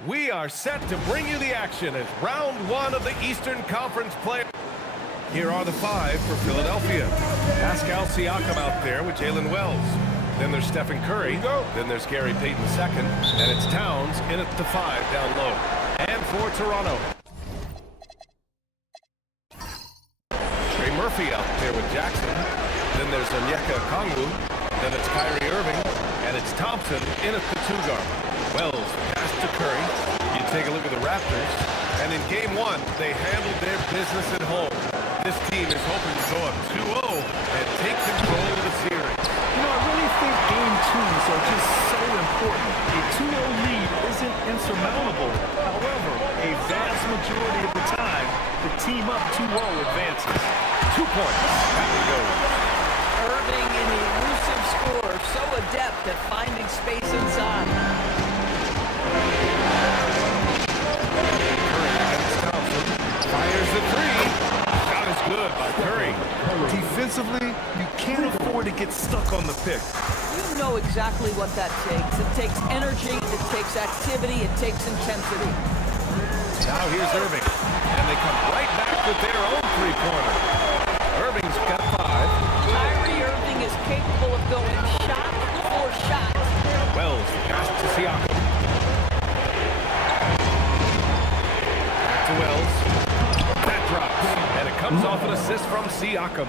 We are set to bring you the action as round one of the Eastern Conference play. Here are the five for Philadelphia. Pascal Siakam out there with Jalen Wells. Then there's Stephen Curry. Then there's Gary Payton II. And it's Towns in at the five down low. And for Toronto, Trey Murphy out there with Jackson. Then there's Onyeka Okongwu. Then it's Kyrie Irving. And it's Thompson in at the two guard. Wells pass to Curry. You take a look at the Raptors. And in game one, they handled their business at home. This team is hoping to go up 2-0 and take control of the series. You know, I really think game twos are just so important. A 2-0 lead isn't insurmountable. However, a vast majority of the time, the team up 2-0 advances. 2 points. That goes. Irving, an elusive scorer, so adept at finding space inside. Curry against Thompson. Fires the three. Shot is good by Curry. Defensively, you can't afford to get stuck on the pick. You know exactly what that takes. It takes energy, it takes activity, it takes intensity. Now here's Irving. And they come right back with their own three-pointer. Irving's got 5. Kyrie Irving is capable of going shot for shot. Wells, pass to Siakam. Back to Wells. That drops. And it comes off an assist from Siakam.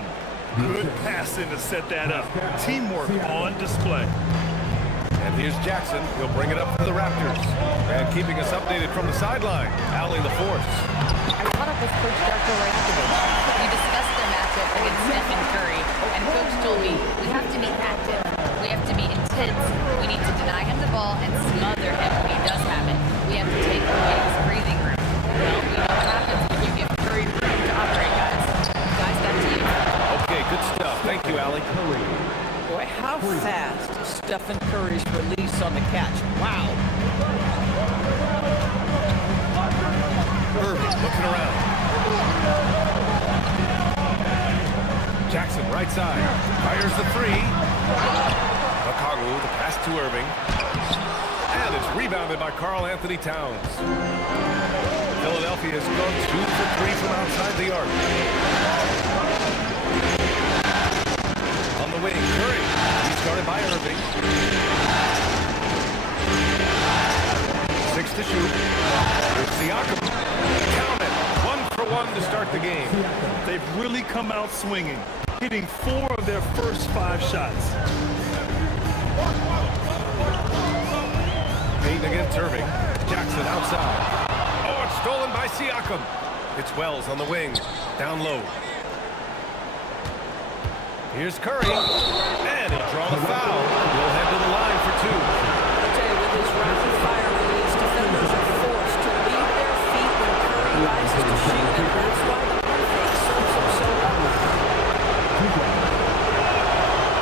Good passing to set that up. Teamwork on display. And here's Jackson. He'll bring it up for the Raptors. And keeping us updated from the sideline, Allie LaForce. I caught up with Coach Darko right after this. We discussed their matchup against Stephen Curry, and Coach told me we have to be active. We have to be intense. We need to deny him the ball and smother him when he does have it. We have to take away his breathing room. Well, we know what happens when you give Curry room to operate, guys. Guys, back to you. Okay, good stuff. Thank you, Allie. Boy, how fast is Stephen Curry's release on the catch? Wow. Irving looking around. Jackson, right side. Fires the three. Okongwu, the pass to Irving. And it's rebounded by Karl Anthony Towns. Philadelphia has gone 2 for 3 from outside the arc. On the wing, Curry. He's guarded by Irving. 6 to shoot. Here's Siakam. Count it. 1 for 1 to start the game. They've really come out swinging, hitting 4 of their first 5 shots. Payton against Irving. Jackson outside. Oh, it's stolen by Siakam. It's Wells on the wing. Down low. Here's Curry. And he'll draw the foul. We'll head to the line for 2. I tell you, with his rapid-fire release, defenders are forced to leave their feet when Curry rises to shoot, and that's why the perfect serves him so well.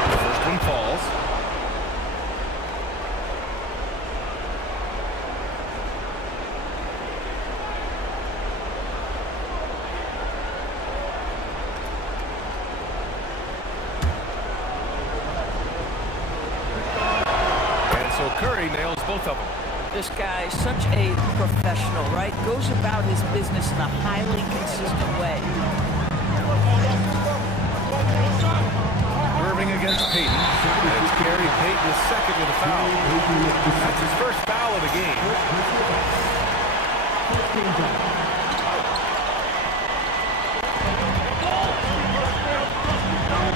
The first one falls. So Curry nails both of them. This guy is such a professional, right? Goes about his business in a highly consistent way. Irving against Payton. It's Gary Payton the second with a foul. That's his first foul of the game.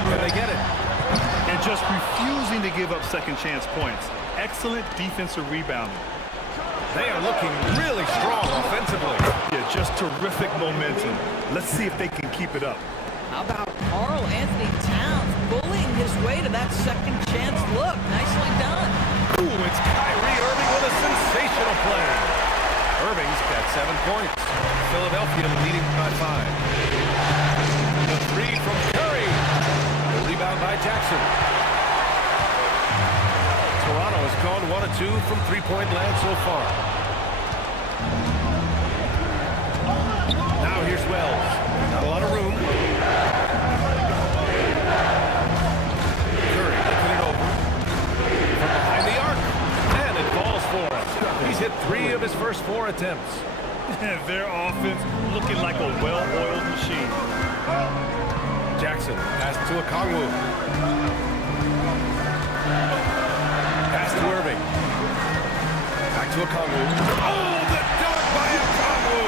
Can they get it? And just refusing to give up second chance points. Excellent defensive rebounding. They are looking really strong offensively. Yeah, just terrific momentum. Let's see if they can keep it up. How about Karl Anthony Towns bullying his way to that second chance look? Nicely done. Ooh, it's Kyrie Irving with a sensational play. Irving's got 7 points. Philadelphia leading by 5. The three from Curry. The rebound by Jackson. Toronto has gone 1 of 2 from three-point land so far. Now here's Wells. Not a lot of room. Curry looking it over. From behind the arc. And it falls for him. He's hit 3 of his first 4 attempts. Their offense looking like a well-oiled machine. Jackson, pass to Okongwu. Pass to Irving. Back to Okongwu. Oh, the dunk by Okongwu!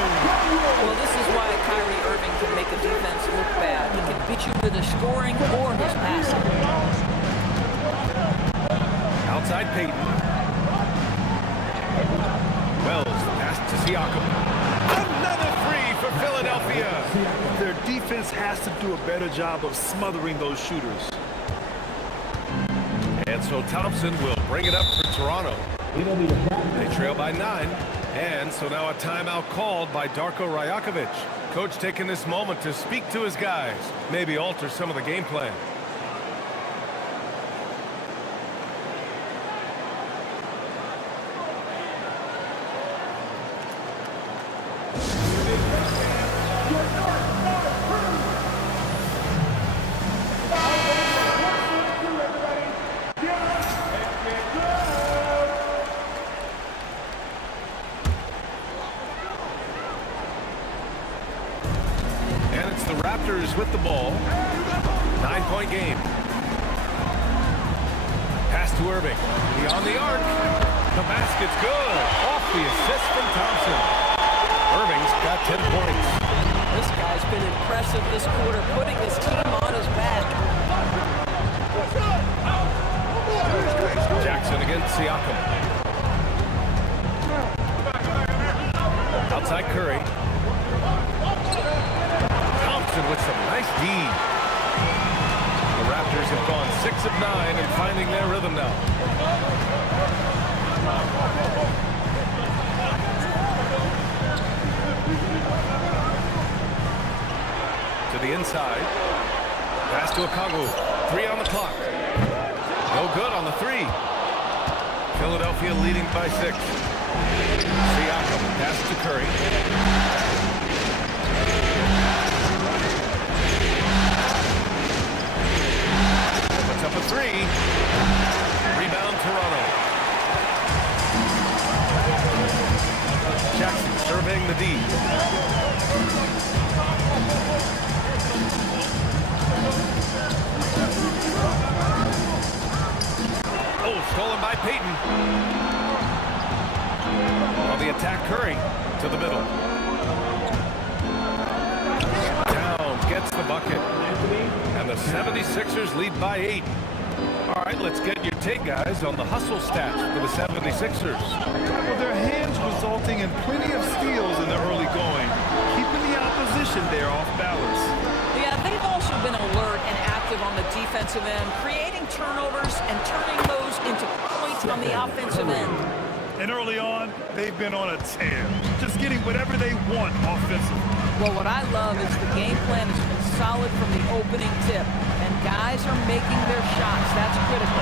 Well, this is why Kyrie Irving can make a defense look bad. He can beat you with his scoring or his passing. Outside Peyton. Wells, pass to Siakam. Another 3 for Philadelphia. Their defense has to do a better job of smothering those shooters. And so Thompson will bring it up for Toronto. They trail by 9. And so now a timeout called by Darko Rajakovic. Coach taking this moment to speak to his guys, maybe alter some of the game plan. With the ball, 9-point game. Pass to Irving, beyond the arc. The basket's good. Off the assist from Thompson. Irving's got 10 points. This guy's been impressive this quarter, putting his team on his back. Jackson against Siakam. Outside Curry. With some nice D. The Raptors have gone 6 of 9 and finding their rhythm now. To the inside. Pass to Okongwu. 3 on the clock. No good on the 3. Philadelphia leading by 6. Siakam pass to Curry. Up a 3. Rebound Toronto. Jackson surveying the D. Oh, stolen by Peyton. On the attack, Curry to the middle. Towns gets the bucket. And the 76ers lead by 8. All right, let's get your take, guys, on the hustle stats for the 76ers. Well, their hands resulting in plenty of steals in the early going, keeping the opposition there off balance. Yeah, they've also been alert and active on the defensive end, creating turnovers and turning those into points on the offensive end. And early on, they've been on a tear, just getting whatever they want offensively. Well, what I love is the game plan has been solid from the opening tip, and guys are making their shots. That's critical.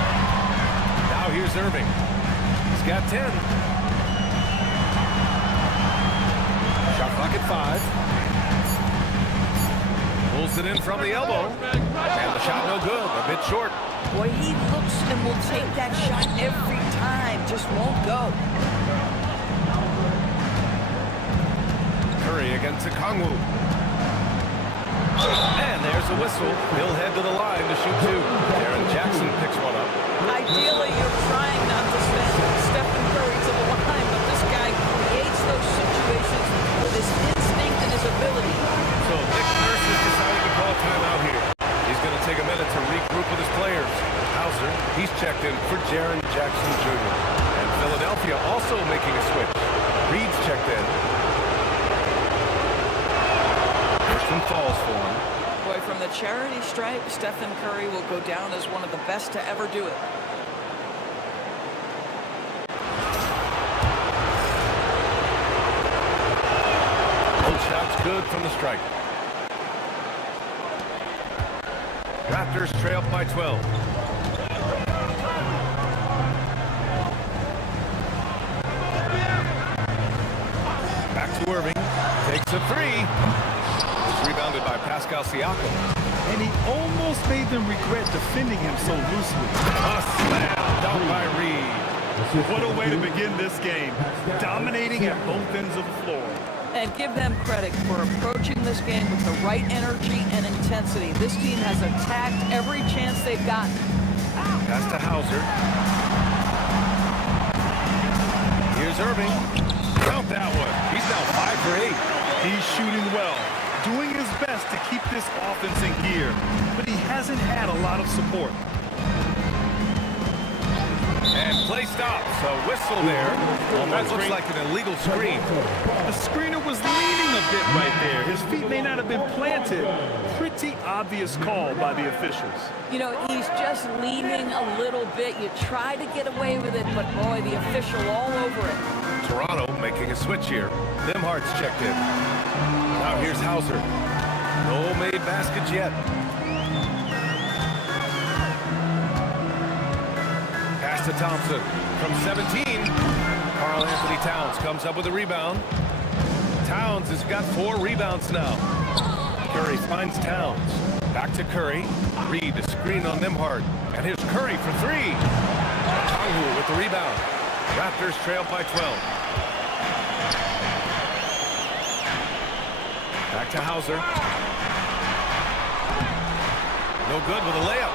Now here's Irving. He's got 10. Shot clock at 5. Pulls it in from the elbow. And the shot no good, a bit short. Boy, he looks and will take that shot every time, just won't go. Curry against Okongwu. And there's a whistle. He'll head to the line to shoot 2. Jaren Jackson picks one up. Ideally, you're trying not to send Stephen Curry to the line, but this guy creates those situations with his instinct and his ability. So Nick Nurse has decided to call timeout here. He's going to take a minute to regroup with his players. Hauser, he's checked in for Jaren Jackson Jr. And Philadelphia also making a switch. Reed's checked in. Christian falls for him. Boy, from the charity stripe, Stephen Curry will go down as one of the best to ever do it. Both shots good from the stripe. Raptors trail by 12. Back to Irving. Takes a 3. It's rebounded by Pascal Siakam. And he almost made them regret defending him so loosely. A slam dunk by Reed. What a way to begin this game. Dominating at both ends of the floor. And give them credit for approaching this game with the right energy and intensity. This team has attacked every chance they've gotten. Pass to Hauser. Here's Irving. Count that one. He's now 5 for 8. He's shooting well, doing his best to keep this offense in gear, but he hasn't had a lot of support. And play stops. A whistle there. That looks like an illegal screen. The screener was leaning a bit right there. His feet may not have been planted. Pretty obvious call by the officials. You know, he's just leaning a little bit. You try to get away with it, but boy, the official all over it. Toronto making a switch here. Nimhardt's checked in. Now here's Hauser. No made baskets yet. Pass to Thompson. From 17, Karl Anthony Towns comes up with a rebound. Towns has got 4 rebounds now. Curry finds Towns. Back to Curry. Reed, a screen on Nimhardt. And here's Curry for 3. Kongwu with the rebound. Raptors trail by 12. Back to Hauser. No good with a layup.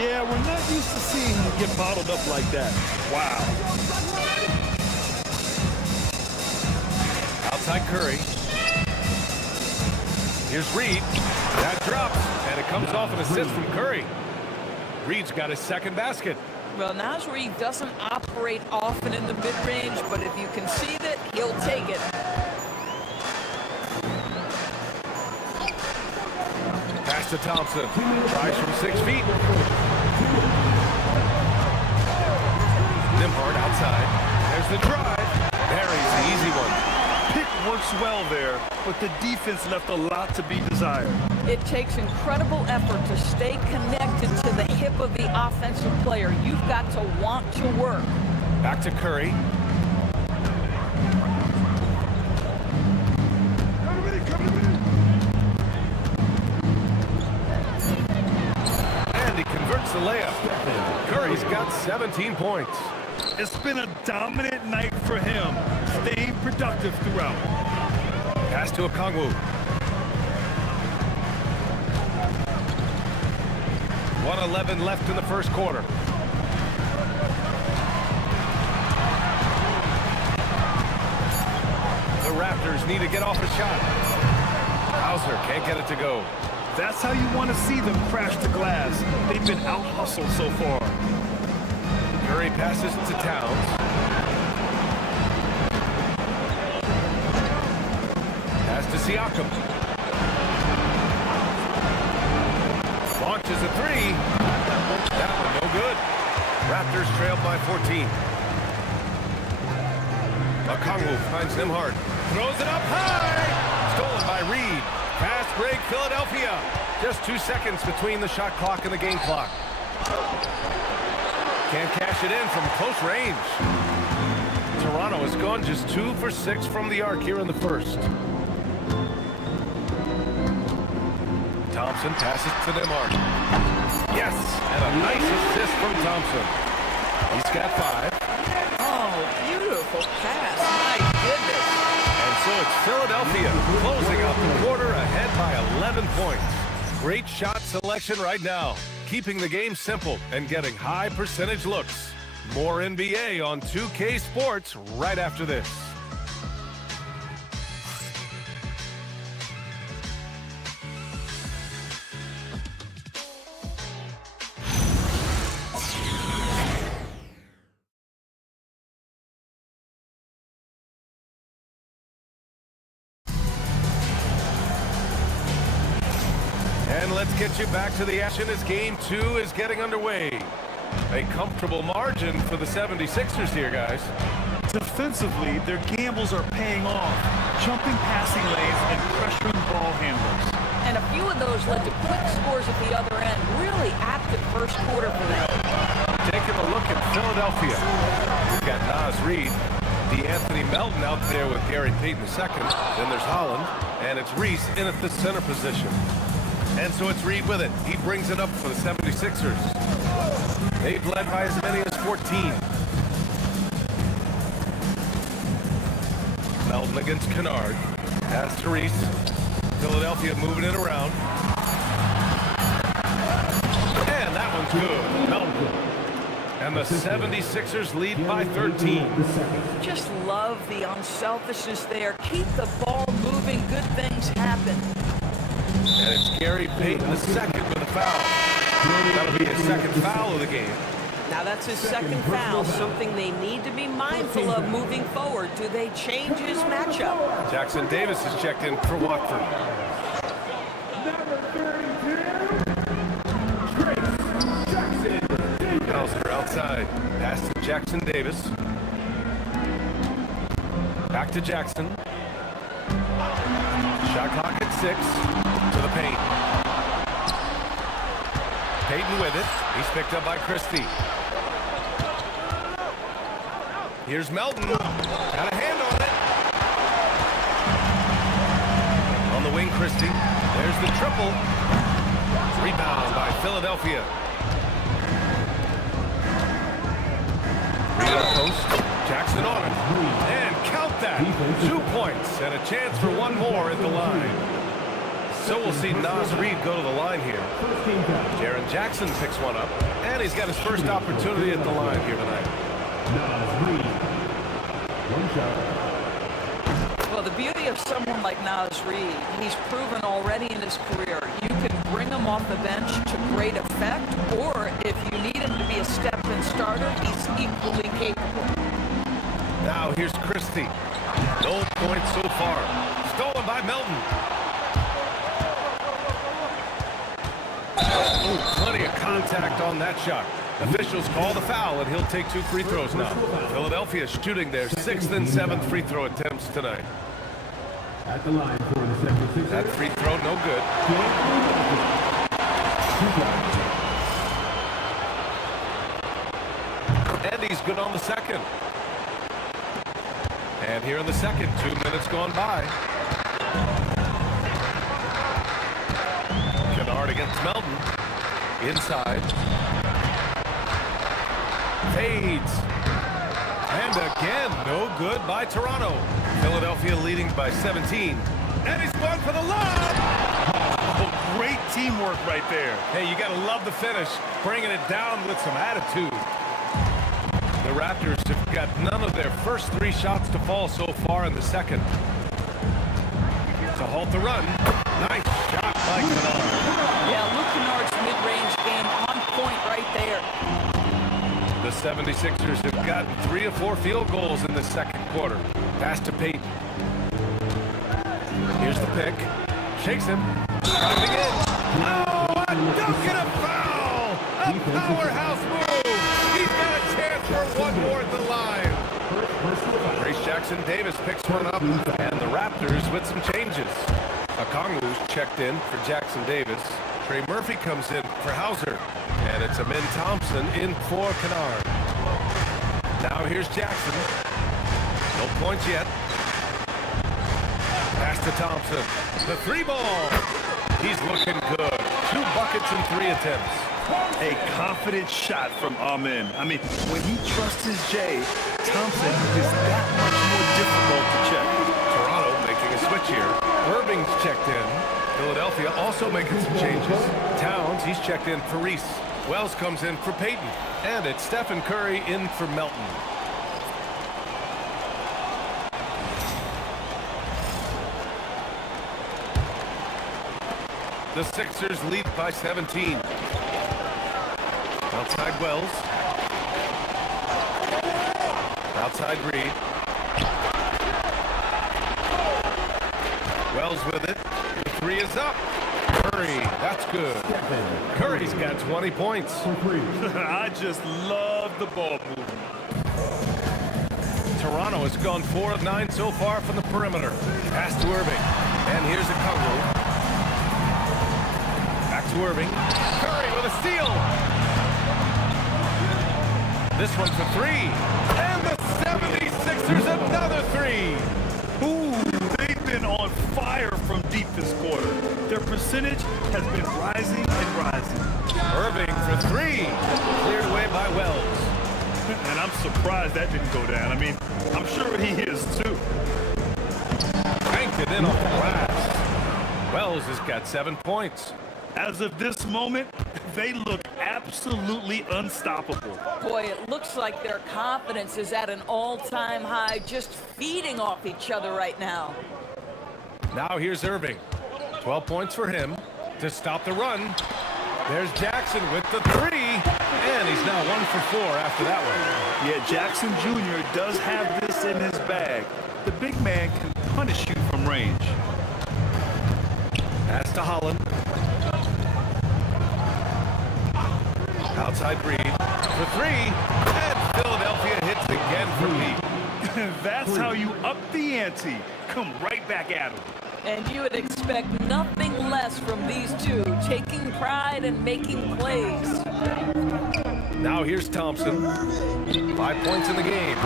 Yeah, we're not used to seeing him get bottled up like that. Wow. Outside Curry. Here's Reed. That drops, and it comes off an assist from Curry. Reed's got his second basket. Well, Naz Reid doesn't operate often in the mid-range, but if you concede it, he'll take it. Pass to Thompson. Tries from 6 feet. Nimhardt outside. There's the drive. Buries the easy one. Pick works well there, but the defense left a lot to be desired. It takes incredible effort to stay connected to the hip of the offensive player. You've got to want to work. Back to Curry. And he converts the layup. Curry's got 17 points. It's been a dominant night for him, staying productive throughout. Pass to Kongwu. 1:11 left in the first quarter. The Raptors need to get off a shot. Hauser can't get it to go. That's how you want to see them crash the glass. They've been out-hustled so far. Curry passes to Towns. Pass to Siakam. Launches a 3. That one no good. Raptors trail by 14. Kongwu finds Nimhardt. Throws it up high. Stolen by Reed. Fast break, Philadelphia. Just 2 seconds between the shot clock and the game clock. Can't cash it in from close range. Toronto has gone just 2 for 6 from the arc here in the first. Thompson passes to Nimhardt. Yes, and a nice assist from Thompson. He's got 5. Oh, beautiful pass. My goodness. And so it's Philadelphia closing out the quarter ahead by 11 points. Great shot selection right now, keeping the game simple and getting high percentage looks. More NBA on 2K Sports right after this. And let's get you back to the action as Game 2 is getting underway. A comfortable margin for the 76ers here, guys. Defensively, their gambles are paying off, jumping passing lanes and pressuring ball handlers. And a few of those led to quick scores at the other end. Really active first quarter for them. Taking a look at Philadelphia. We've got Naz Reid, D'Anthony Melton out there with Gary Payton II. Then there's Holland, and it's Reese in at the center position. And so it's Reed with it. He brings it up for the 76ers. They've led by as many as 14. Melton against Kennard. Pass to Reese. Philadelphia moving it around. And that one's good. Melton. And the 76ers lead by 13. Just love the unselfishness there. Keep the ball moving. Good things happen. And it's Gary Payton the second with a foul. That'll be his second foul of the game. Now that's his second foul, something they need to be mindful of moving forward. Do they change his matchup? Jackson Davis is checked in for Watford. Hauser outside. Pass to Jackson Davis. Back to Jackson. Shot clock at 6. To the paint. Payton with it. He's picked up by Christie. Here's Melton. Got a hand on it. On the wing, Christie. There's the triple. Rebound by Philadelphia. Post. Jackson on it. And count that. 2 points and a chance for one more at the line. So we'll see Naz Reid go to the line here. Jaren Jackson picks one up. And he's got his first opportunity at the line here tonight. Well, the beauty of someone like Naz Reid, he's proven already in his career, you can bring him off the bench to great effect, or if you need him to be a step-in starter, he's equally capable. Now here's Christie. No points so far. Stolen by Melton. Oh, plenty of contact on that shot. Officials call the foul, and he'll take 2 free throws now. Philadelphia shooting their 6th and 7th free throw attempts tonight. At the line for the 76ers. That free throw, no good. And he's good on the second. And here in the second, 2 minutes gone by. Kennard against Melton. Inside. Fades. And again, no good by Toronto. Philadelphia leading by 17. And he's going for the lob. Oh, great teamwork right there. Hey, you got to love the finish. Bringing it down with some attitude. The Raptors have got none of their first 3 shots to fall so far in the second. To halt the run. Nice shot by Kennard. Yeah, Luke Kennard's mid-range game on point right there. The 76ers have gotten 3 of 4 field goals in the second quarter. Pass to Payton. Here's the pick. Shakes him. Driving in. Oh, a dunk and a foul! A powerhouse move! He's got a chance for one more at the line. Grace Jackson Davis picks one up, and the Raptors with some changes. Okongwu's checked in for Jackson Davis. Trey Murphy comes in for Hauser. And it's Amin Thompson in for Kennard. Now here's Jackson. No points yet. Pass to Thompson. The 3 ball. He's looking good. 2 buckets in 3 attempts. A confident shot from Amin. I mean, when he trusts his J, Thompson is that much more difficult to check. Toronto making a switch here. Irving's checked in. Philadelphia also making some changes. Towns, he's checked in for Reese. Wells comes in for Payton. And it's Stephen Curry in for Melton. The Sixers lead by 17. Outside Wells. Outside Reed. Wells with it. The 3 is up. Curry, that's good. Curry's got 20 points. I just love the ball movement. Toronto has gone 4 of 9 so far from the perimeter. Pass to Irving. And here's a Okongwu. Back to Irving. Curry with a steal. This one for 3. And the 76ers another 3. Ooh, they've been on fire from deep this quarter. Their percentage has been rising and rising. Irving for 3. Cleared away by Wells. And I'm surprised that didn't go down. I mean, I'm sure he is too. cranked it in off the glass. Wells has got 7 points. As of this moment, they look absolutely unstoppable. Boy, it looks like their confidence is at an all-time high, just feeding off each other right now. Now here's Irving. 12 points for him to stop the run. There's Jackson with the 3, and he's now 1 for 4 after that one. Yeah, Jackson Jr. does have this in his bag. The big man can punish you from range. Pass to Holland. Outside Reed for 3, and Philadelphia hits again for Lee. That's how you up the ante. Come right back at him. And you would expect nothing less from these two, taking pride and making plays. Now here's Thompson. 5 points in the game.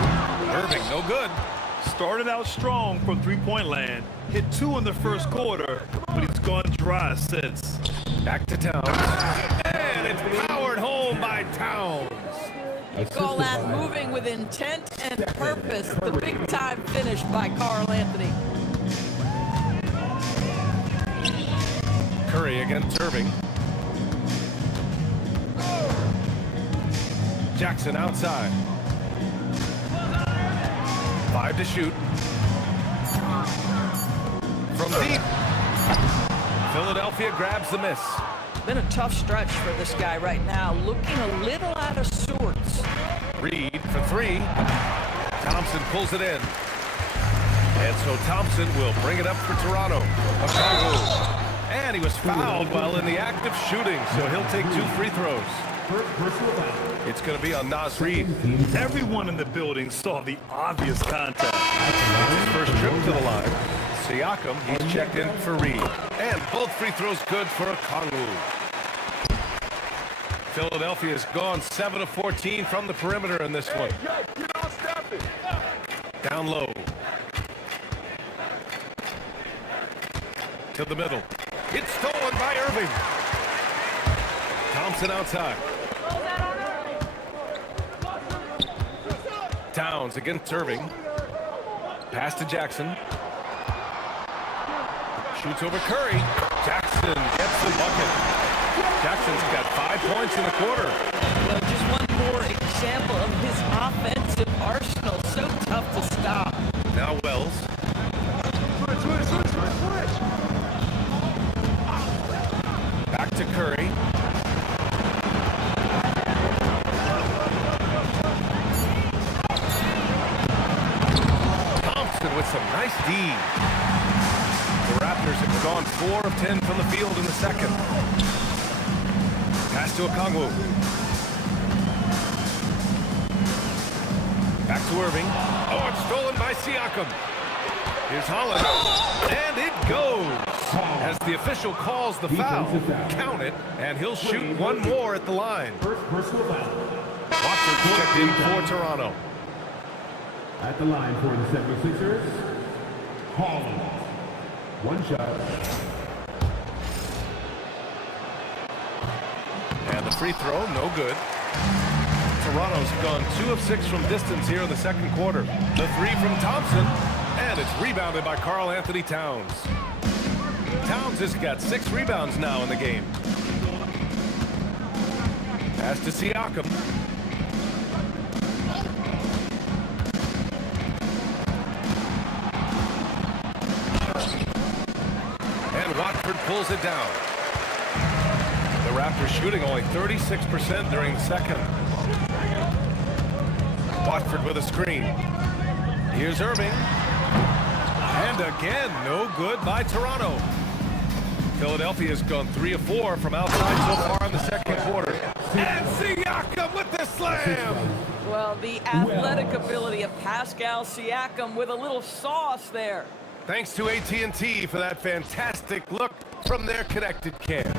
Irving, no good. Started out strong from three-point land. Hit 2 in the first quarter, but he's gone dry since. Back to Towns. And it's powered home by Towns. You call that moving with intent and purpose. The big-time finish by Carl Anthony. Curry against Irving. Jackson outside. 5 to shoot. From deep. Philadelphia grabs the miss. Been a tough stretch for this guy right now, looking a little out of sorts. Reed for 3. Thompson pulls it in. And so Thompson will bring it up for Toronto. Okongwu. And he was fouled while in the act of shooting, so he'll take 2 free throws. It's going to be on Naz Reid. Everyone in the building saw the obvious contact. It's his first trip to the line. Siakam, he's checked in for Reed. And both free throws good for Okongwu. Philadelphia's gone 7 of 14 from the perimeter in this one. Down low. To the middle. It's stolen by Irving. Thompson outside. Towns against Irving. Pass to Jackson. Shoots over Curry. Jackson gets the bucket. Jackson's got 5 points in the quarter. Well, just one more example of his offensive arsenal. So tough to stop. Now Wells. Back to Curry. Thompson with some nice D. The Raptors have gone 4 of 10 from the field in the second. Pass to Okongwu. Back to Irving. Oh, it's stolen by Siakam. Here's Holland. And it goes. As the official calls the foul, count it, and he'll shoot 1 more at the line. Watford checked in for Toronto. At the line for the 76ers, Holland. 1 shot. And the free throw, no good. Toronto's gone 2 of 6 from distance here in the second quarter. The 3 from Thompson, and it's rebounded by Karl Anthony Towns. Towns has got 6 rebounds now in the game. Pass to Siakam. And Watford pulls it down. The Raptors shooting only 36% during the second. Watford with a screen. Here's Irving. And again, no good by Toronto. Philadelphia's gone 3 of 4 from outside so far in the second quarter. And Siakam with the slam! Well, the athletic ability of Pascal Siakam with a little sauce there. Thanks to AT&T for that fantastic look from their connected cam.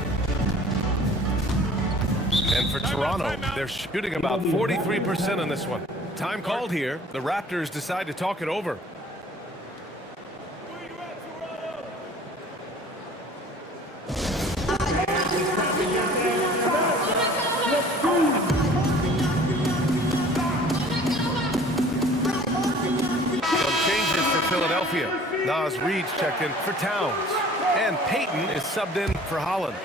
And for Toronto, they're shooting about 43% in this one. Time called here. The Raptors decide to talk it over. Some changes for Philadelphia. Nas Reed's checked in for Towns. And Payton is subbed in for Holland.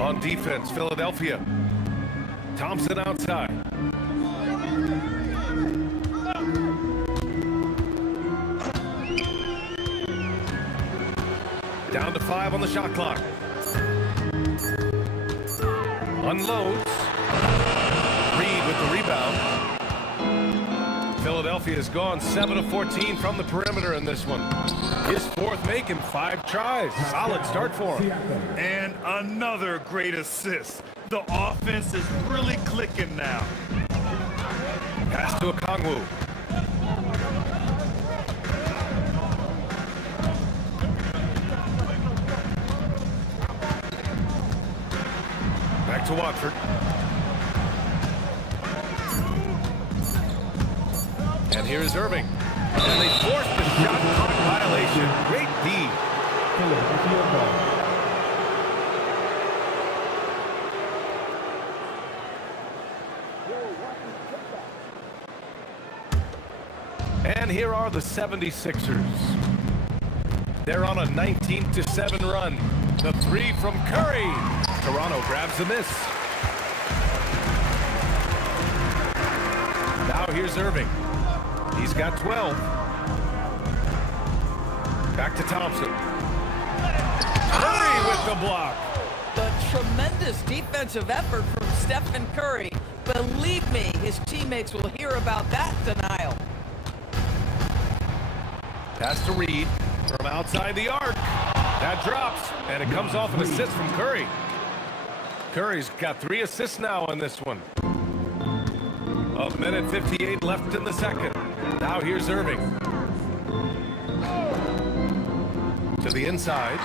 On defense, Philadelphia. Thompson outside. Down to 5 on the shot clock. Unloads. Reed with the rebound. Philadelphia has gone 7 of 14 from the perimeter in this one. His fourth make in 5 tries. Solid start for him. And another great assist. The offense is really clicking now. Pass to Okongwu. Back to Watford. And here's Irving. And they forced the shot clock violation. Great D. And here are the 76ers. They're on a 19-7 run. The 3 from Curry. Toronto grabs the miss. Now here's Irving. He's got 12. Back to Thompson. Curry with the block. The tremendous defensive effort from Stephen Curry. Believe me, his teammates will hear about that denial. Pass to Reed from outside the arc. That drops, and it comes off an assist from Curry. Curry's got 3 assists now in this one. 1:58 left in the second. Now here's Irving. To the inside.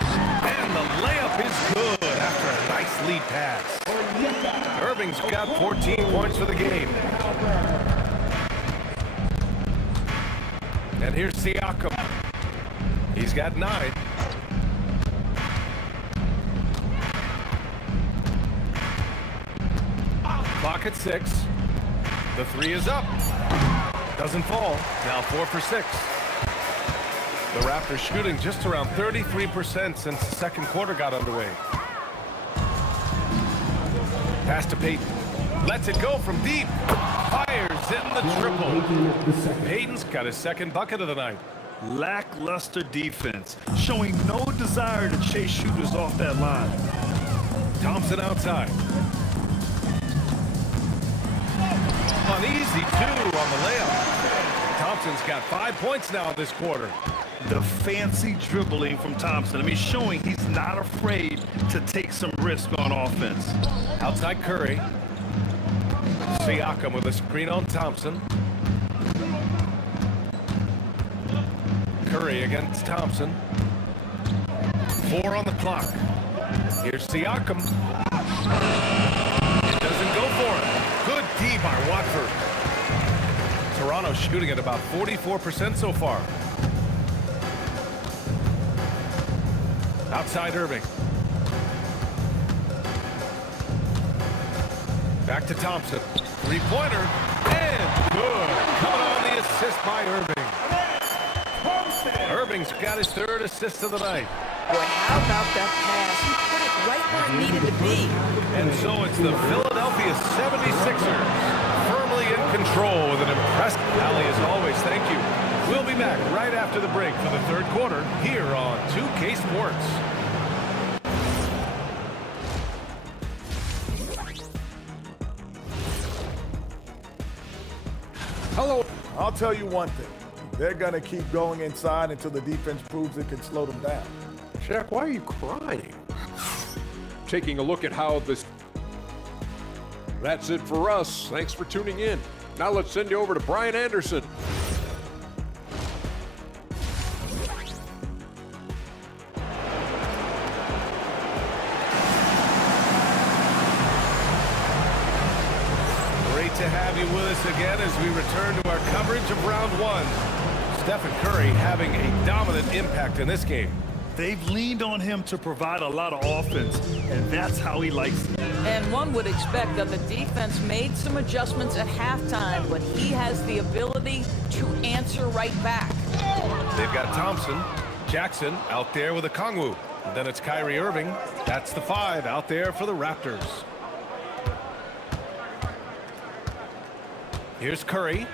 And the layup is good after a nice lead pass. Irving's got 14 points for the game. And here's Siakam. He's got 9. Clock at 6. The 3 is up. Doesn't fall. Now 4 for 6. The Raptors shooting just around 33% since the second quarter got underway. Pass to Payton. Lets it go from deep. Fires in the triple. Payton's got his second bucket of the night. Lackluster defense, showing no desire to chase shooters off that line. Thompson outside. An easy 2 on the layup. Thompson's got 5 points now this quarter. The fancy dribbling from Thompson. I mean, showing he's not afraid to take some risk on offense. Outside Curry. Siakam with a screen on Thompson. Curry against Thompson. 4 on the clock. Here's Siakam. It doesn't go for it. Good D by Watford. Toronto shooting at about 44% so far. Outside Irving. Back to Thompson. 3-pointer. And good. Coming on the assist by Irving. Irving's got his 3rd assist of the night. Boy, how about that pass? He put it right where it needed to be. And so it's the Philadelphia 76ers firmly in control with an impressive rally as always. Thank you. We'll be back right after the break for the 3rd quarter here on 2K Sports. Hello. I'll tell you one thing. They're going to keep going inside until the defense proves it can slow them down. Shaq, why are you crying? Taking a look at how this... That's it for us. Thanks for tuning in. Now let's send you over to Brian Anderson. Great to have you with us again as we return to our coverage of round 1. Stephen Curry having a dominant impact in this game. They've leaned on him to provide a lot of offense, and that's how he likes it. And one would expect that the defense made some adjustments at halftime, but he has the ability to answer right back. They've got Thompson, Jackson out there with a Kongwu. Then it's Kyrie Irving. That's the 5 out there for the Raptors. Here's Curry.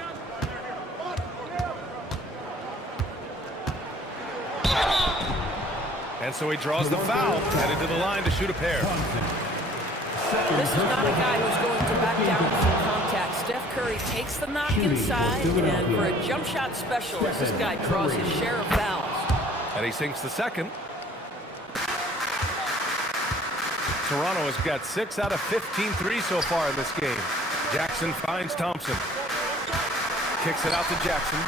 And so he draws the foul, headed to the line to shoot a pair. This is not a guy who's going to back down from contact. Steph Curry takes the knock inside, and for a jump shot specialist, this guy draws his share of fouls. And he sinks the second. Toronto has got 6 out of 15 threes so far in this game. Jackson finds Thompson. Kicks it out to Jackson.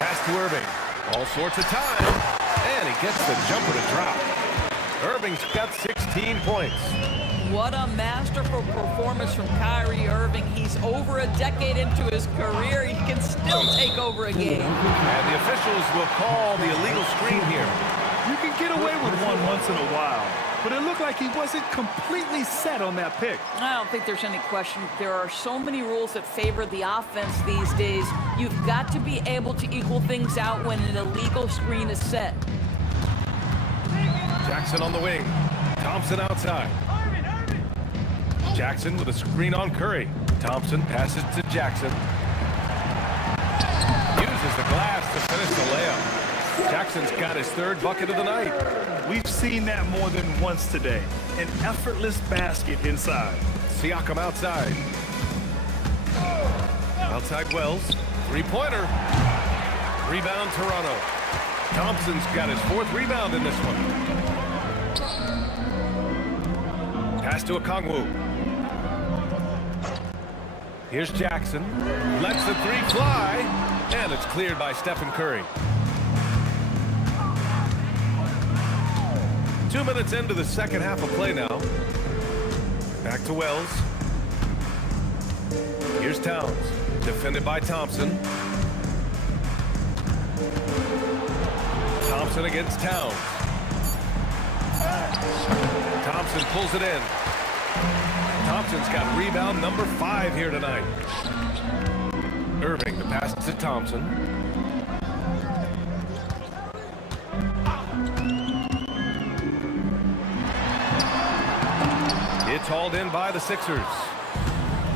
Pass to Irving. All sorts of time. And he gets the jumper to drop. Irving's got 16 points. What a masterful performance from Kyrie Irving. He's over a decade into his career. He can still take over a game. And the officials will call the illegal screen here. You can get away with one once in a while, but it looked like he wasn't completely set on that pick. I don't think there's any question. There are so many rules that favor the offense these days. You've got to be able to equal things out when an illegal screen is set. Jackson on the wing. Thompson outside. Jackson with a screen on Curry. Thompson passes to Jackson. Uses the glass to finish the layup. Jackson's got his 3rd bucket of the night. We've seen that more than once today. An effortless basket inside. Siakam outside. Outside Wells. 3-pointer. Rebound Toronto. Thompson's got his 4th rebound in this one. Pass to Okongwu. Here's Jackson. Lets the 3 fly. And it's cleared by Stephen Curry. 2 minutes into the second half of play now. Back to Wells. Here's Towns. Defended by Thompson. Thompson against Towns. Thompson pulls it in. Thompson's got rebound number 5 here tonight. Irving, the pass to Thompson. It's hauled in by the Sixers.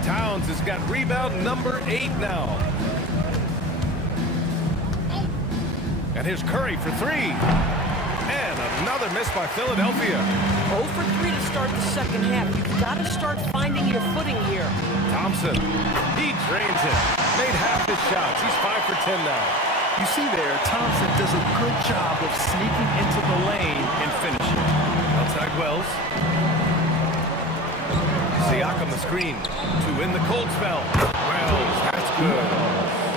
Towns has got rebound number 8 now. And here's Curry for 3. And another miss by Philadelphia. 0 for 3 to start the second half. You've got to start finding your footing here. Thompson, he drains it. Made half his shots. He's 5 for 10 now. You see there, Thompson does a good job of sneaking into the lane and finishing. Outside Wells. Siakam the screen to win the cold spell. Wells, that's good.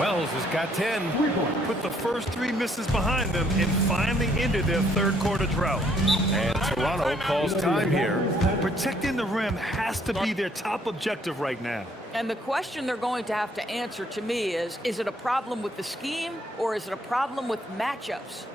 Wells has got 10. Put the first 3 misses behind them and finally ended their 3rd quarter drought. And Toronto calls time here. Protecting the rim has to be their top objective right now. And the question they're going to have to answer to me is it a problem with the scheme or is it a problem with matchups?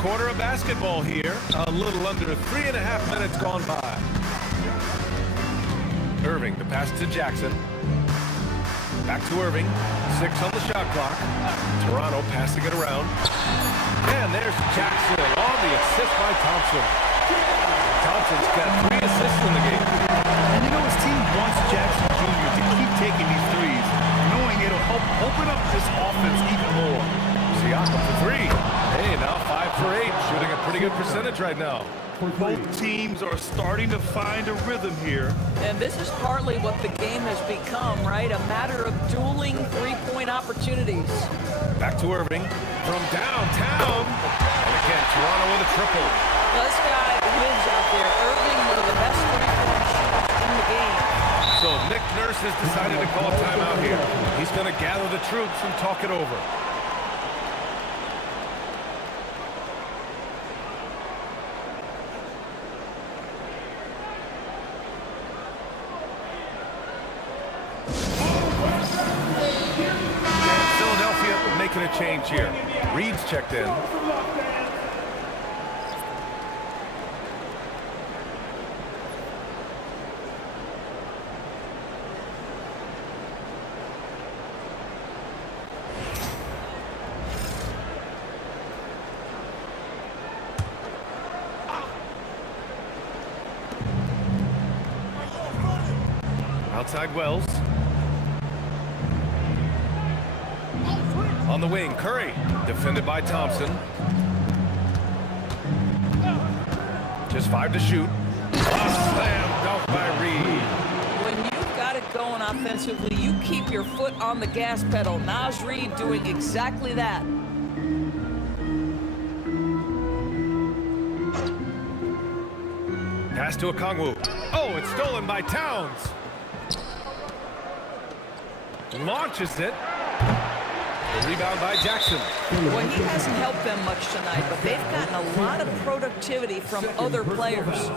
quarter of basketball here. A little under 3.5 minutes gone by. Irving, the pass to Jackson. Back to Irving. 6 on the shot clock. Toronto passing it around. And there's Jackson on the assist by Thompson. Thompson's got 3 assists in the game. And you know his team wants Jackson Jr. to keep taking these threes, knowing it'll help open up this offense even more. Siakam for 3. Hey, now 5 for 8. Shooting a pretty good percentage right now. Both teams are starting to find a rhythm here. And this is partly what the game has become, right? A matter of dueling three-point opportunities. Back to Irving from downtown. And again, Toronto with a triple. Now, this guy lives out there. Irving, one of the best three-point shooters in the game. So Nick Nurse has decided to call a timeout here. He's going to gather the troops and talk it over. Making a change here. Reed's checked in. Outside Wells. On the wing, Curry, defended by Thompson. Just 5 to shoot. Slam dunk by Reed. When you've got it going offensively, you keep your foot on the gas pedal. Naz Reid doing exactly that. Pass to Okongwu. Oh, it's stolen by Towns. Launches it. The rebound by Jackson. Well, he hasn't helped them much tonight, but they've gotten a lot of productivity from other players.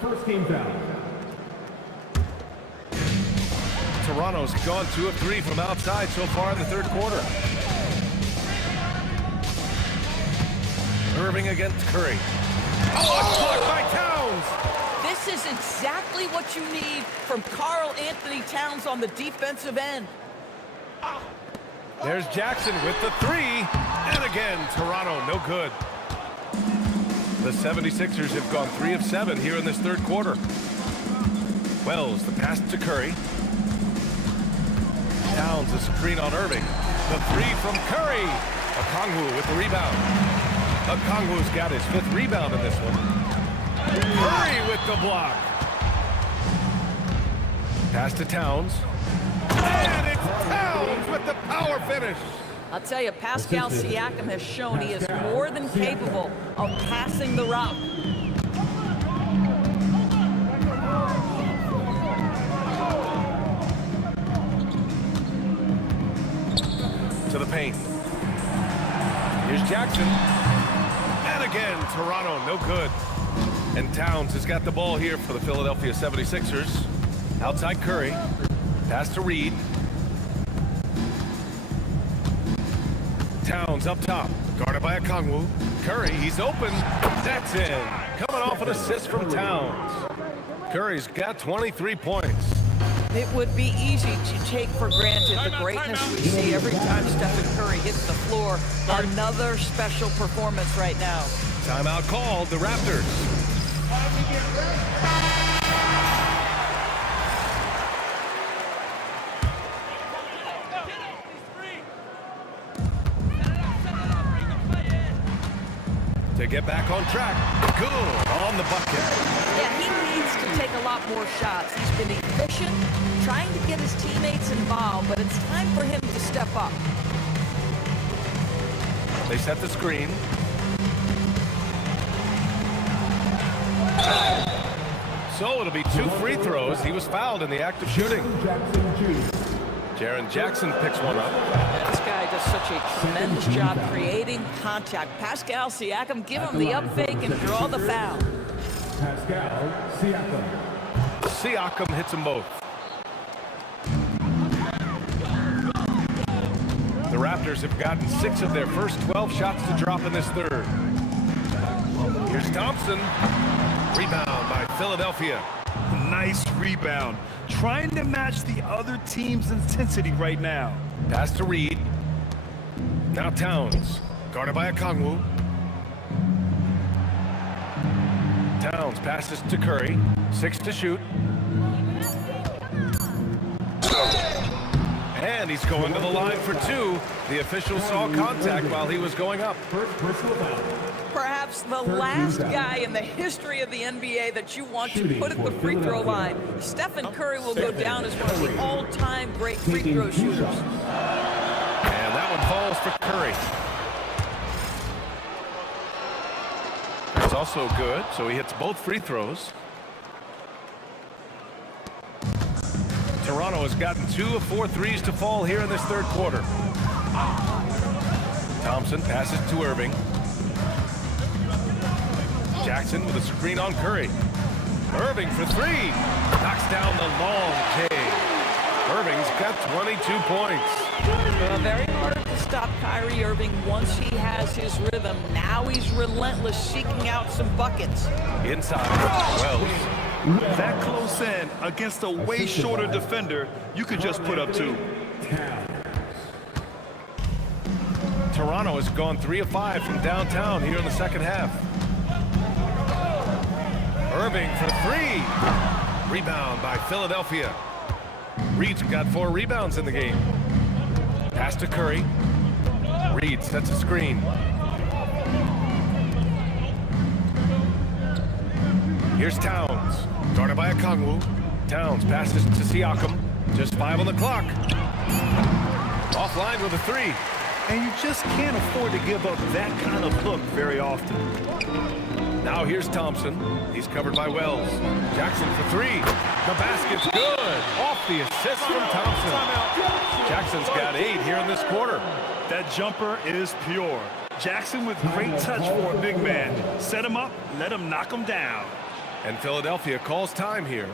First team foul. Toronto's gone 2 of 3 from outside so far in the third quarter. Irving against Curry. Oh, it's blocked by Towns. This is exactly what you need from Karl Anthony Towns on the defensive end. There's Jackson with the 3. And again, Toronto, no good. The 76ers have gone 3 of 7 here in this third quarter. Wells, the pass to Curry. Towns, a screen on Irving. The 3 from Curry. Okongwu with the rebound. Okongwu's got his 5th rebound in this one. Curry with the block. Pass to Towns. And it's Towns with the power finish. I'll tell you, Pascal Siakam has shown he is more than capable of passing the rock. To the paint. Here's Jackson. And again, Toronto, no good. And Towns has got the ball here for the Philadelphia 76ers. Outside Curry. Pass to Reed. Towns up top. Guarded by Okongwu. Curry, he's open. That's in. Coming off an assist from Towns. Curry's got 23 points. It would be easy to take for granted the greatness we see every time Stephen Curry hits the floor. Another special performance right now. Timeout called, the Raptors. To get back on track. Good on the bucket. Yeah, he needs to take a lot more shots. He's been efficient, trying to get his teammates involved, but it's time for him to step up. They set the screen. So it'll be 2 free throws. He was fouled in the act of shooting. Jaren Jackson picks one up. Yeah, this guy does such a tremendous job creating contact. Pascal Siakam, give him the up fake and draw the foul. Pascal Siakam. Siakam hits them both. The Raptors have gotten 6 of their first 12 shots to drop in this third. Here's Thompson. Rebound by Philadelphia. Nice rebound. Trying to match the other team's intensity right now. Pass to Reed. Now Towns. Guarded by Okongwu. Towns passes to Curry. 6 to shoot. And he's going to the line for 2. The official saw contact while he was going up. Perhaps the last guy in the history of the NBA that you want to put at the free throw line. Stephen Curry will go down as one of the all-time great free throw shooters. And that one falls for Curry. It's also good, so he hits both free throws. Toronto has gotten 2 of 4 threes to fall here in this third quarter. Thompson passes to Irving. Jackson with a screen on Curry. Irving for 3. Knocks down the long K. Irving's got 22 points. Very hard to stop Kyrie Irving once he has his rhythm. Now he's relentless, seeking out some buckets. Inside, Wells. That close in against a way shorter defender, you could just put up 2. Toronto has gone 3 of 5 from downtown here in the second half. Irving for 3. Rebound by Philadelphia. Reed's got 4 rebounds in the game. Pass to Curry. Reed sets a screen. Here's Towns. Guarded by Okongwu. Towns passes to Siakam. Just 5 on the clock. Offline with a 3. And you just can't afford to give up that kind of look very often. Now here's Thompson. He's covered by Wells. Jackson for 3. The basket's good. Off the assist from Thompson. Jackson's got 8 here in this quarter. That jumper is pure. Jackson with great touch for a big man. Set him up, let him knock him down. And Philadelphia calls time here.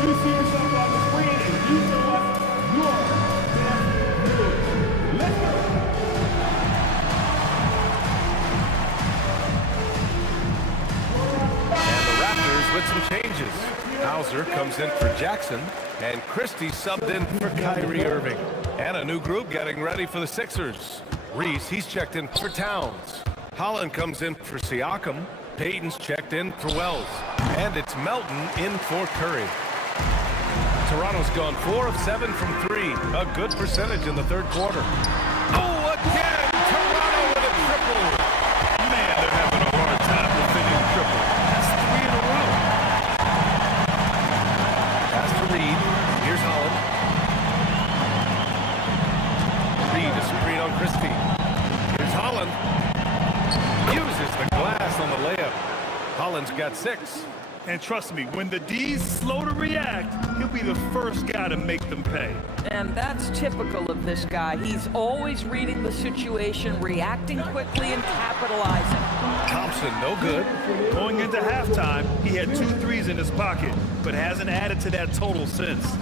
You see yourself on the screen and you know what? Your best move. Let's go. And the Raptors with some changes. Hauser comes in for Jackson, and Christie subbed in for Kyrie Irving. And a new group getting ready for the Sixers. Reese, he's checked in for Towns. Holland comes in for Siakam. Payton's checked in for Wells. And it's Melton in for Curry. Toronto's gone 4 of 7 from 3. A good percentage in the third quarter. Oh, again! Toronto with a triple! Man, they're having a hard time defending triple. That's 3 in a row. Pass to Reed. Here's Holland. Reed is screen on Christie. Here's Holland. Uses the glass on the layup. Holland's got 6. And trust me, when the D's slow to react, he'll be the first guy to make them pay. And that's typical of this guy. He's always reading the situation, reacting quickly, and capitalizing. Thompson, no good. Going into halftime, he had 2 threes in his pocket, but hasn't added to that total since.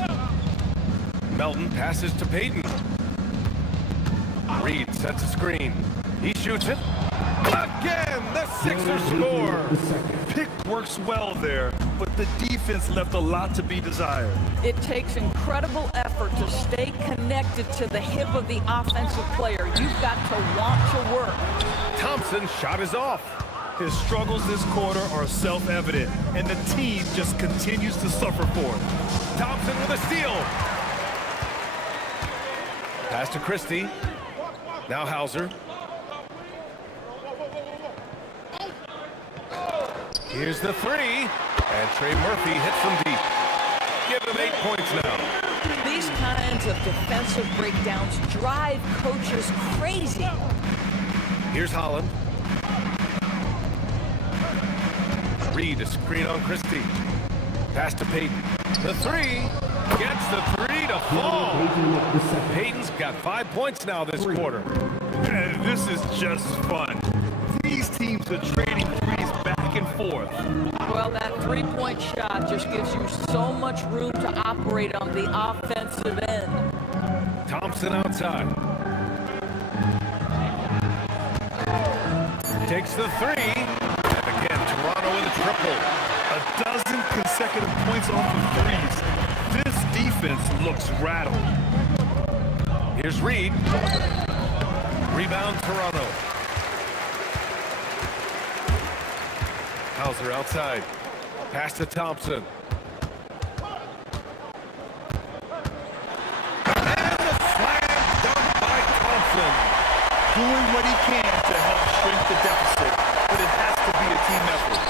Melton passes to Payton. Reed sets a screen. He shoots it. Again, the Sixers score. Pick works well there, but the defense left a lot to be desired. It takes incredible effort to stay connected to the hip of the offensive player. You've got to want to work. Thompson's shot is off. His struggles this quarter are self-evident, and the team just continues to suffer for it. Thompson with a steal. Pass to Christie. Now Hauser. Here's the 3. And Trey Murphy hits from deep. Give him 8 points now. These kinds of defensive breakdowns drive coaches crazy. Here's Holland. Reed a screen on Christie. Pass to Payton. The 3. Gets the 3 to fall. Payton's got 5 points now this quarter. And this is just fun. These teams are trading threes back and forth. Well, that three-point shot just gives you so much room to operate on the offensive end. Thompson outside. Takes the three. And again, Toronto with a triple. A dozen consecutive points off of threes. This defense looks rattled. Here's Reed. Rebound, Toronto. Hauser outside. Pass to Thompson. And the slam dunk by Thompson. Doing what he can to help shrink the deficit, but it has to be a team effort.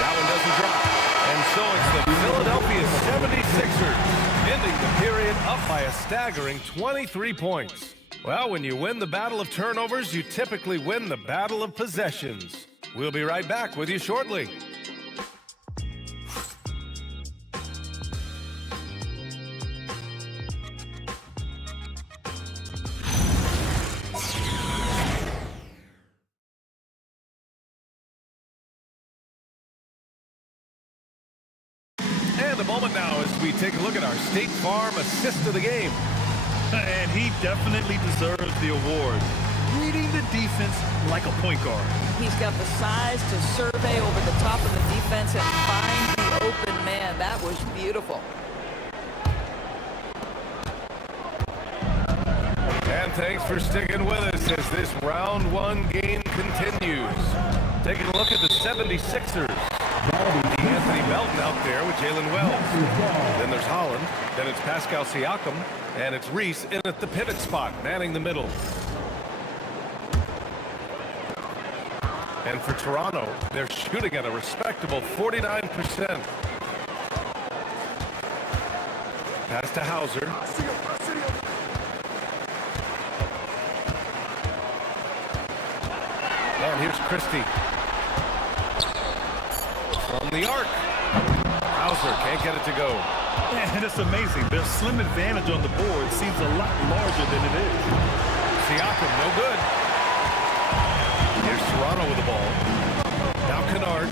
That one doesn't drop. And so it's the Philadelphia 76ers ending the period up by a staggering 23 points. Well, when you win the battle of turnovers, you typically win the battle of possessions. We'll be right back with you shortly. And a moment now as we take a look at our State Farm assist of the game. And he definitely deserves the award. Reading the defense like a point guard. He's got the size to survey over the top of the defense and find the open man. That was beautiful. And thanks for sticking with us as this round one game continues. Taking a look at the 76ers. Anthony Melton out there with Jalen Wells. Then there's Holland. Then it's Pascal Siakam. And it's Reese in at the pivot spot, manning the middle. And for Toronto, they're shooting at a respectable 49%. Pass to Hauser. And here's Christie. From the arc. Hauser can't get it to go. And it's amazing. Their slim advantage on the board seems a lot larger than it is. Siakam, no good. Here's Toronto with the ball. Now Kennard.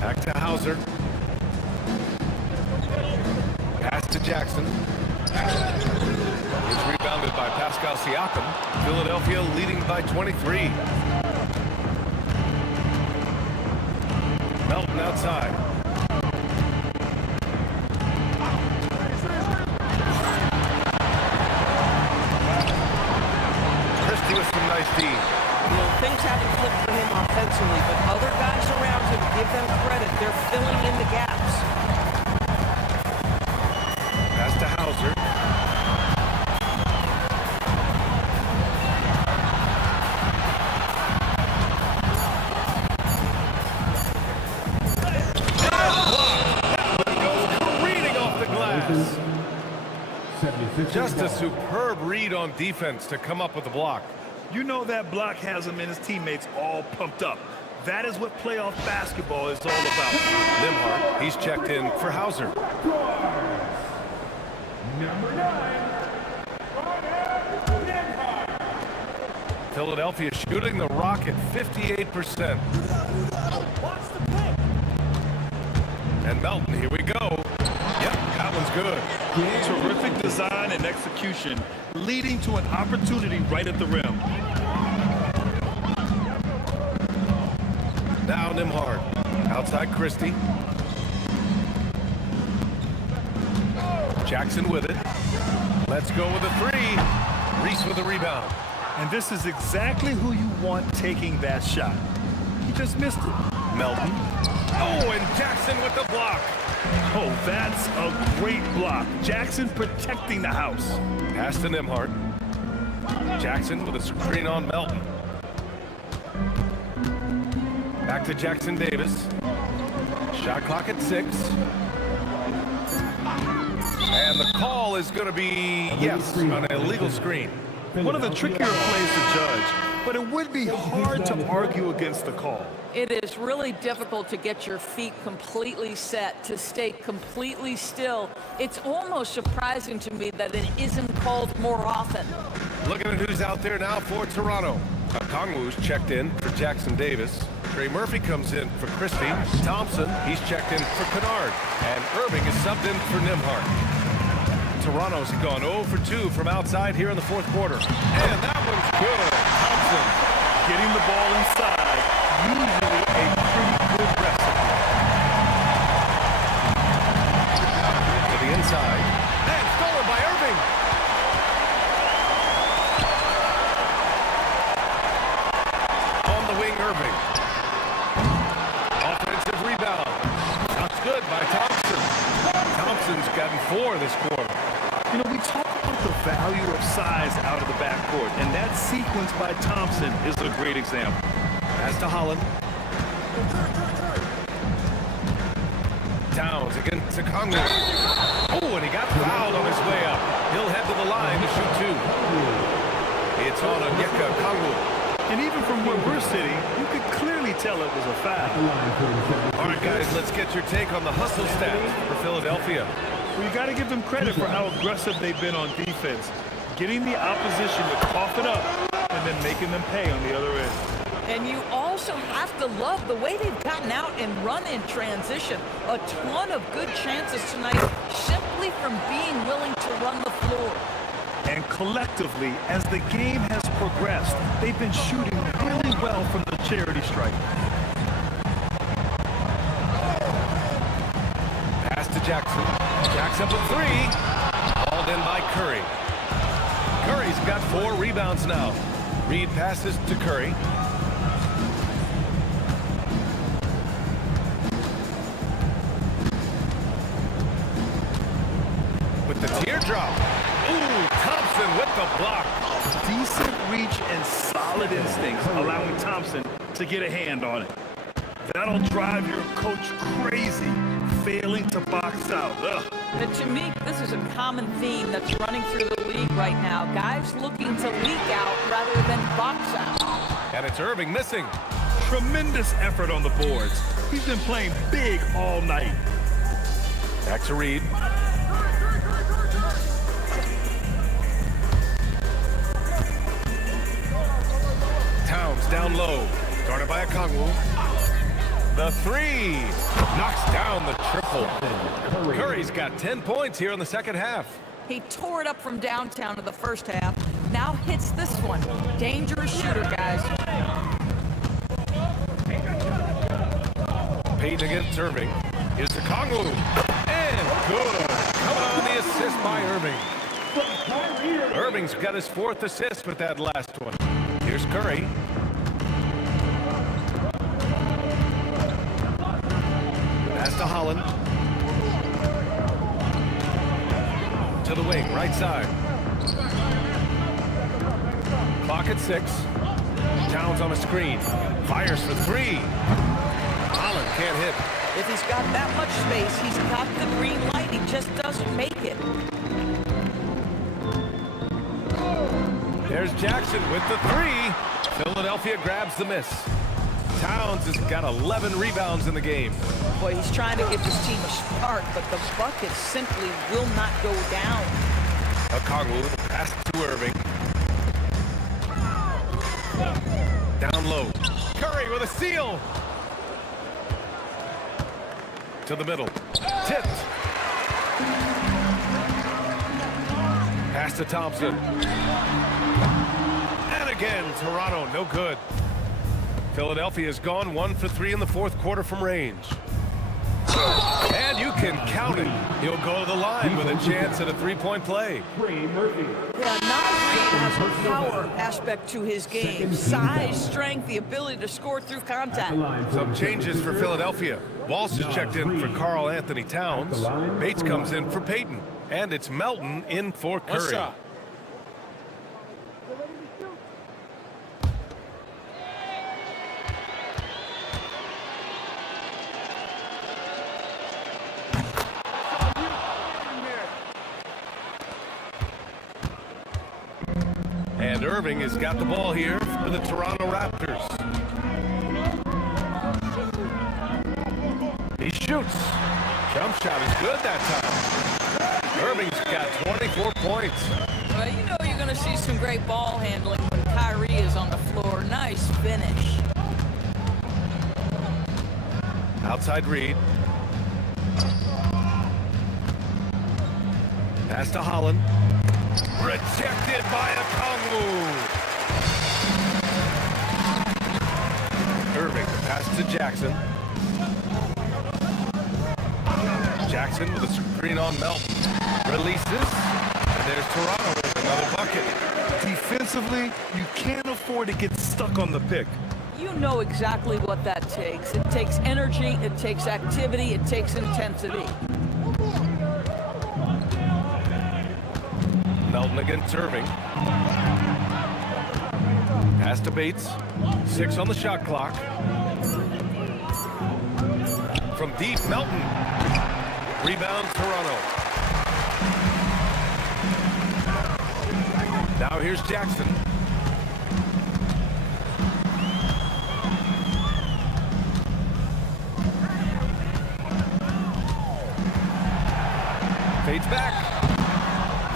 Back to Hauser. Pass to Jackson. It's rebounded by Pascal Siakam. Philadelphia leading by 23. Melton outside. Christie with some nice D. Things haven't clicked for him offensively, but other guys around him, give them credit. They're filling in the gaps. Pass to Hauser. Just a superb read on defense to come up with the block. You know that block has him and his teammates all pumped up. That is what playoff basketball is all about. Nimhart, he's checked in for Hauser. Number 9. Philadelphia shooting the rock at 58%. And Melton, here we go. Yep, that one's good. Terrific design and execution, leading to an opportunity right at the rim. Now Nimhart. Outside Christie. Jackson with it. Let's go with a three. Reese with the rebound. And this is exactly who you want taking that shot. He just missed it. Melton. Oh, and Jackson with the block. Oh, that's a great block. Jackson protecting the house. Pass to Nimhart. Jackson with a screen on Melton. Back to Jackson Davis. Shot clock at 6. And the call is going to be, yes, on an illegal screen. One of the trickier plays to judge, but it would be hard to argue against the call. It is really difficult to get your feet completely set, to stay completely still. It's almost surprising to me that it isn't called more often. Looking at who's out there now for Toronto. Kongwu's checked in for Jackson Davis. Trey Murphy comes in for Christie. Thompson, he's checked in for Kennard. And Irving is subbed in for Nimhart. Toronto's gone 0 for 2 from outside here in the fourth quarter. And that one's good. Thompson Getting the ball inside, usually a pretty good recipe. to the inside. And stolen by Irving. On the wing, Irving. Offensive rebound. That's good by Thompson. Thompson's gotten 4 this quarter. You know, we talk about the value of size out of the backcourt, and that sequence by Thompson is a great example. Pass to Holland. Towns against Congo. Oh, and he got fouled on his way up. He'll head to the line to shoot 2. It's on Onyeka Congo. And even from where we're sitting, you could clearly tell it was a foul. All right, guys, let's get your take on the hustle stats for Philadelphia. Well, you got to give them credit for how aggressive they've been on defense, getting the opposition to cough it up and then making them pay on the other end. And you also have to love the way they've gotten out and run in transition. A ton of good chances tonight simply from being willing to run the floor. And collectively, as the game has progressed, they've been shooting really well from the charity stripe. Pass to Jackson. Jackson for 3. Hauled in by Curry. Curry's got 4 rebounds now. Reed passes to Curry. With the teardrop. Ooh, Thompson with the block. Decent reach and solid instincts, allowing Thompson to get a hand on it. That'll drive your coach crazy, failing to box out. Ugh. But to me, this is a common theme that's running through the league right now. Guys looking to leak out rather than box out. And it's Irving missing. Tremendous effort on the boards. He's been playing big all night. Back to Reed. Towns down low. Guarded by Okongwu. The 3. Knocks down the triple. Curry's got 10 points here in the second half. He tore it up from downtown in the first half. Now hits this one. Dangerous shooter, guys. Payton against Irving. Here's the Okongwu. And good. Coming on the assist by Irving. Irving's got his 4th assist with that last one. Here's Curry. Pass to Holland. To the wing, right side. Clock at 6. Towns on a screen. Fires for 3. Holland can't hit. If he's got that much space, he's got the green light. He just doesn't make it. There's Jackson with the 3. Philadelphia grabs the miss. Towns has got 11 rebounds in the game. Boy, he's trying to give his team a spark, but the bucket simply will not go down. Okongwu pass to Irving. Down low. Curry with a steal. To the middle. Tipped. Pass to Thompson. And again, Toronto, no good. Philadelphia's gone 1 for 3 in the fourth quarter from range. And you can count it. He'll go to the line with a chance at a 3-point play. Yeah, Nas Reed has a power aspect to his game. Size, strength, the ability to score through contact. Some changes for Philadelphia. Walsh is checked in for Karl Anthony Towns. Bates comes in for Payton. And it's Melton in for Curry. And Irving has got the ball here for the Toronto Raptors. He shoots. Jump shot is good that time. Irving's got 24 points. Well, you know you're going to see some great ball handling when Kyrie is on the floor. Nice finish. Outside Reed. Pass to Holland. Rejected by Okongwu. Irving, the pass to Jackson. Jackson with a screen on Melton. Releases. And there's Toronto with another bucket. Defensively, you can't afford to get stuck on the pick. You know exactly what that takes. It takes energy, it takes activity, it takes intensity. Melton against Irving. Pass to Bates. 6 on the shot clock. From deep, Melton. Rebound, Toronto. Now here's Jackson. Fades back.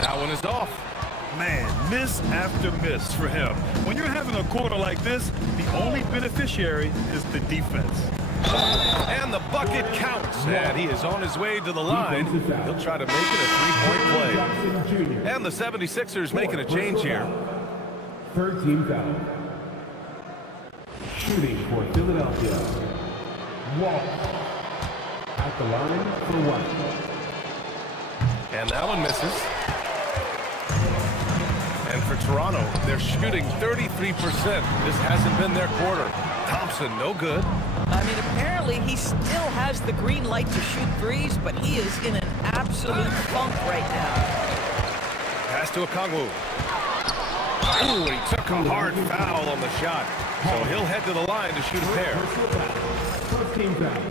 That one is off. Man, miss after miss for him. When you're having a quarter like this, the only beneficiary is the defense. And the bucket counts. And he is on his way to the line. He'll try to make it a three-point play. And the 76ers making a change here. Third team foul. Shooting for Philadelphia. Wall. At the line for 1. And that one misses. And for Toronto, they're shooting 33%. This hasn't been their quarter. Thompson, no good. I mean, apparently he still has the green light to shoot threes, but he is in an absolute funk right now. Pass to Okongwu. Ooh, he took a hard foul on the shot. So he'll head to the line to shoot a pair. First team foul.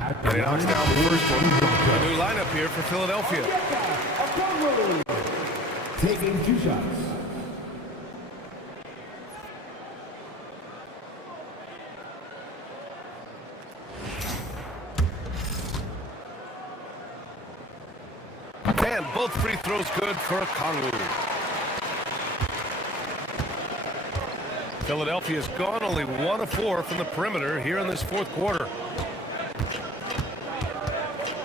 And he knocks down the first one. A new lineup here for Philadelphia. Taking 2 shots. And both free throws good for Okongwu. Philadelphia's gone only 1 of 4 from the perimeter here in this fourth quarter.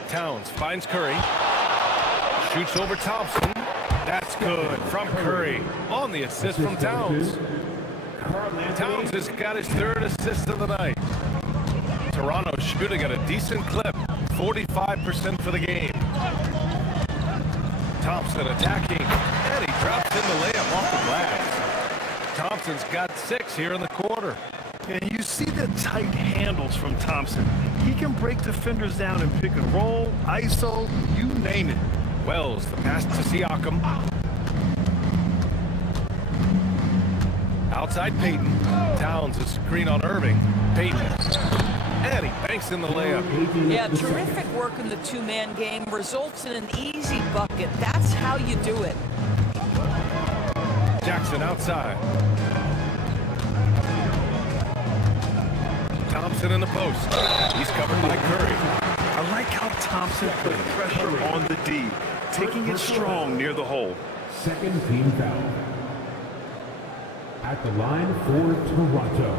Towns finds Curry. Shoots over Thompson. That's good from Curry on the assist from Towns. Towns has got his 3rd assist of the night. Toronto shooting at a decent clip, 45% for the game. Thompson attacking, and he drops in the layup off the glass. Thompson's got 6 here in the quarter. And you see the tight handles from Thompson. He can break defenders down in pick and roll, ISO, you name it. Wells, the pass to Siakam. Outside Payton. Towns a screen on Irving. Payton. And he banks in the layup. Yeah, terrific work in the two-man game results in an easy bucket. That's how you do it. Jackson outside. Thompson in the post. He's covered by Curry. I like how Thompson put pressure on the D, taking it strong near the hole. Second team foul. At the line for Toronto.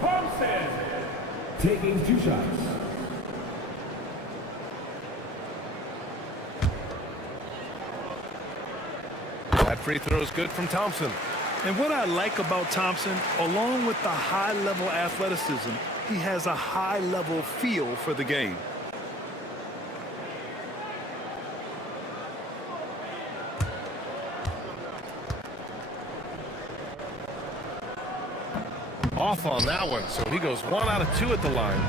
Thompson! Taking 2 shots. That free throw is good from Thompson. And what I like about Thompson, along with the high-level athleticism, he has a high-level feel for the game. Off on that one, so he goes 1 out of 2 at the line.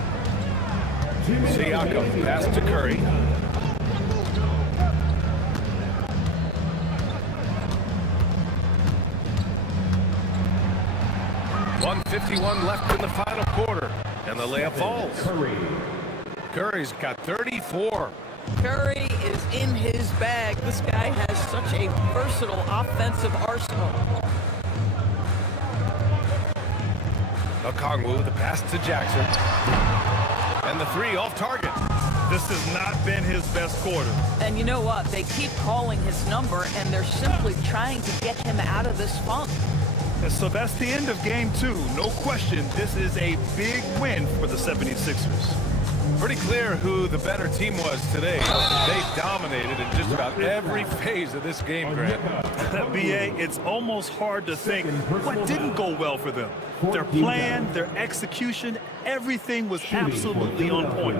Siakam, pass to Curry. .151 left in the final quarter, and the layup falls. Curry's got 34. Curry is in his bag. This guy has such a versatile offensive arsenal. Okongwu, the pass to Jackson. And the 3 off target. This has not been his best quarter. And you know what? They keep calling his number, and they're simply trying to get him out of this funk. And so that's the end of game 2. No question, this is a big win for the 76ers. Pretty clear who the better team was today. They dominated in just about every phase of this game, Grant. BA, it's almost hard to think what didn't go well for them. Their plan, their execution, everything was absolutely on point.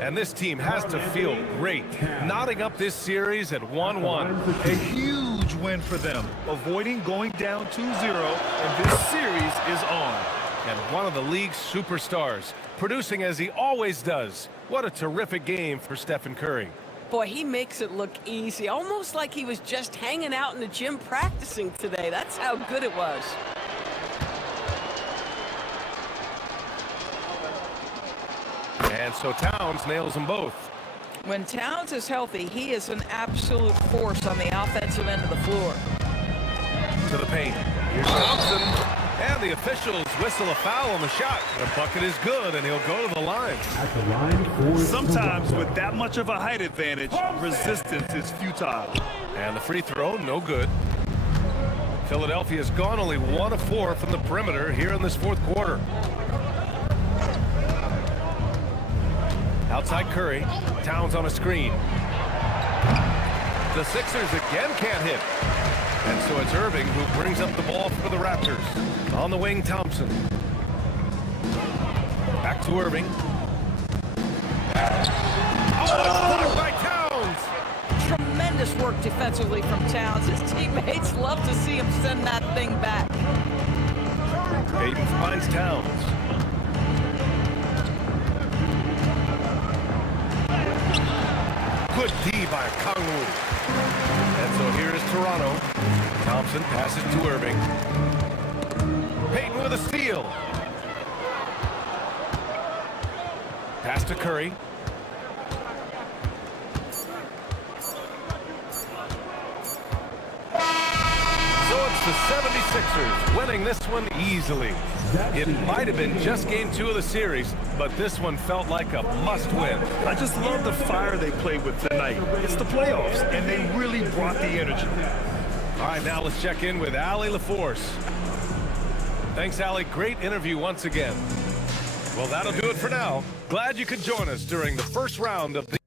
And this team has to feel great, knotting up this series at 1-1. A huge win for them, avoiding going down 2-0, and this series is on. And one of the league's superstars, producing as he always does. What a terrific game for Stephen Curry. Boy, he makes it look easy, almost like he was just hanging out in the gym practicing today. That's how good it was. And so Towns nails them both. When Towns is healthy, he is an absolute force on the offensive end of the floor. To the paint. Here's Thompson. And the officials whistle a foul on the shot. The bucket is good, and he'll go to the line. At the line, Sometimes with that much of a height advantage, resistance is futile. And the free throw, no good. Philadelphia's gone only 1 of 4 from the perimeter here in this fourth quarter. Outside Curry. Towns on a screen. The Sixers again can't hit. And so it's Irving who brings up the ball for the Raptors. On the wing, Thompson. Back to Irving. Oh, blocked by Towns! Tremendous work defensively from Towns. His teammates love to see him send that thing back. Payton finds Towns. Good D by Kongwu. And so here is Toronto. Thompson passes to Irving. Payton with a steal. Pass to Curry. So it's the 76ers winning this one easily. It might have been just game 2 of the series, but this one felt like a must-win. I just love the fire they played with tonight. It's the playoffs, and they really brought the energy. All right, now let's check in with Allie LaForce. Thanks, Allie. Great interview once again. Well, that'll do it for now. Glad you could join us during the first round of the